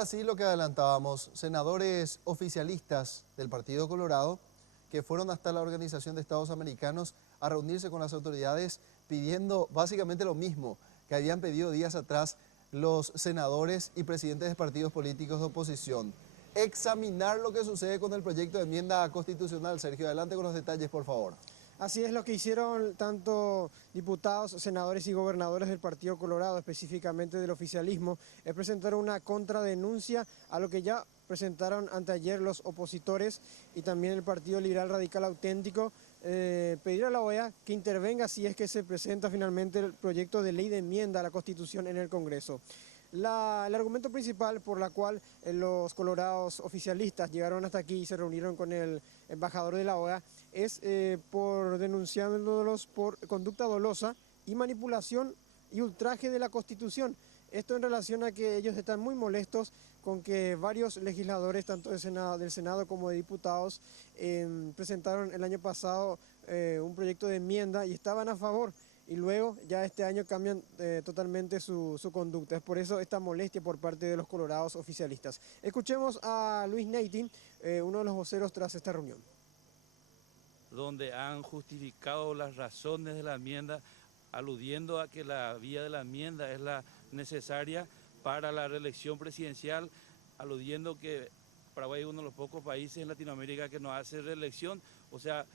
Así lo que adelantábamos, senadores oficialistas del Partido Colorado que fueron hasta la Organización de Estados Americanos a reunirse con las autoridades pidiendo básicamente lo mismo que habían pedido días atrás los senadores y presidentes de partidos políticos de oposición. Examinar lo que sucede con el proyecto de enmienda constitucional. Sergio, adelante con los detalles, por favor. Así es lo que hicieron tanto diputados, senadores y gobernadores del Partido Colorado, específicamente del oficialismo, es presentar una contradenuncia a lo que ya presentaron anteayer los opositores y también el Partido Liberal Radical Auténtico, pedir a la OEA que intervenga si es que se presenta finalmente el proyecto de ley de enmienda a la Constitución en el Congreso. El argumento principal por la cual los colorados oficialistas llegaron hasta aquí y se reunieron con el embajador de la OEA es por denunciándolos por conducta dolosa y manipulación y ultraje de la Constitución. Esto en relación a que ellos están muy molestos con que varios legisladores, tanto del Senado como de diputados, presentaron el año pasado un proyecto de enmienda y estaban a favor. Y luego ya este año cambian totalmente su conducta. Es por eso esta molestia por parte de los colorados oficialistas. Escuchemos a Luis Neitin, uno de los voceros tras esta reunión. Donde han justificado las razones de la enmienda, aludiendo a que la vía de la enmienda es la necesaria para la reelección presidencial, aludiendo que Paraguay es uno de los pocos países en Latinoamérica que no hace reelección, o sea,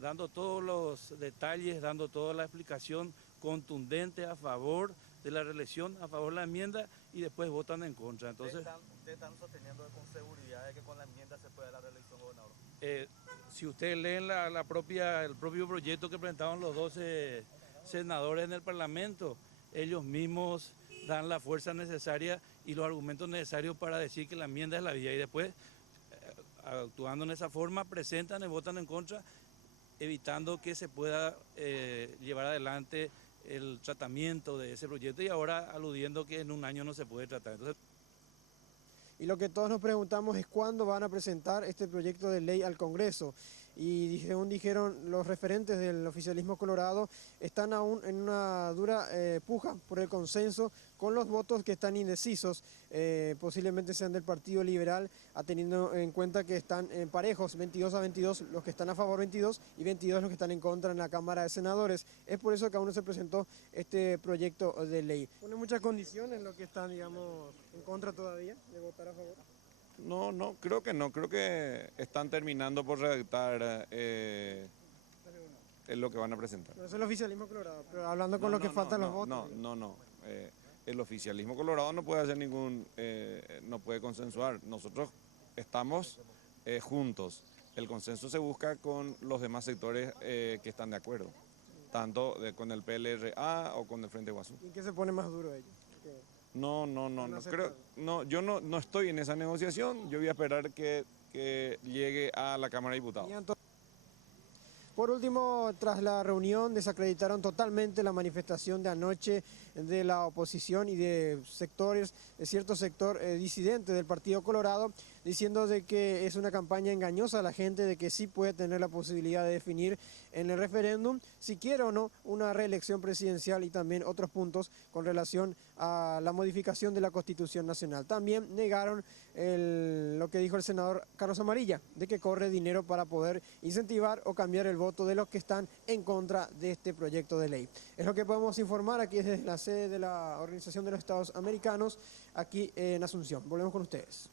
dando todos los detalles, dando toda la explicación contundente a favor de la reelección, a favor de la enmienda, y después votan en contra. Entonces, ¿Ustedes están sosteniendo con seguridad de que con la enmienda se puede la reelección, gobernador? Si ustedes leen el propio proyecto que presentaron los 12 senadores en el Parlamento, ellos mismos dan la fuerza necesaria y los argumentos necesarios para decir que la enmienda es la vía, y después, actuando en esa forma, presentan y votan en contra, evitando que se pueda llevar adelante el tratamiento de ese proyecto, y ahora aludiendo que en un año no se puede tratar. Entonces, y lo que todos nos preguntamos es cuándo van a presentar este proyecto de ley al Congreso. Y según dijeron los referentes del oficialismo colorado, están aún en una dura puja por el consenso con los votos que están indecisos, posiblemente sean del Partido Liberal, teniendo en cuenta que están parejos, 22-22 los que están a favor 22 y 22 los que están en contra en la Cámara de Senadores. Es por eso que aún no se presentó este proyecto de ley. ¿Pone muchas condiciones los que están, digamos, en contra todavía de votar a favor? No, creo que no. Creo que están terminando por redactar lo que van a presentar. No es el oficialismo colorado, pero hablando con lo que faltan los votos. No. El oficialismo colorado no puede hacer no puede consensuar. Nosotros estamos juntos. El consenso se busca con los demás sectores que están de acuerdo, tanto con el PLRA o con el Frente Guasú. ¿Y qué se pone más duro ellos? No, yo no estoy en esa negociación. Yo voy a esperar que llegue a la Cámara de Diputados. Por último, tras la reunión, desacreditaron totalmente la manifestación de anoche de la oposición y de cierto sector disidente del Partido Colorado, diciendo de que es una campaña engañosa a la gente, de que sí puede tener la posibilidad de definir en el referéndum si quiere o no una reelección presidencial y también otros puntos con relación a la modificación de la Constitución Nacional. También negaron lo que dijo el senador Carlos Amarilla, de que corre dinero para poder incentivar o cambiar el voto de los que están en contra de este proyecto de ley. Es lo que podemos informar aquí desde la sede de la Organización de los Estados Americanos, aquí en Asunción. Volvemos con ustedes.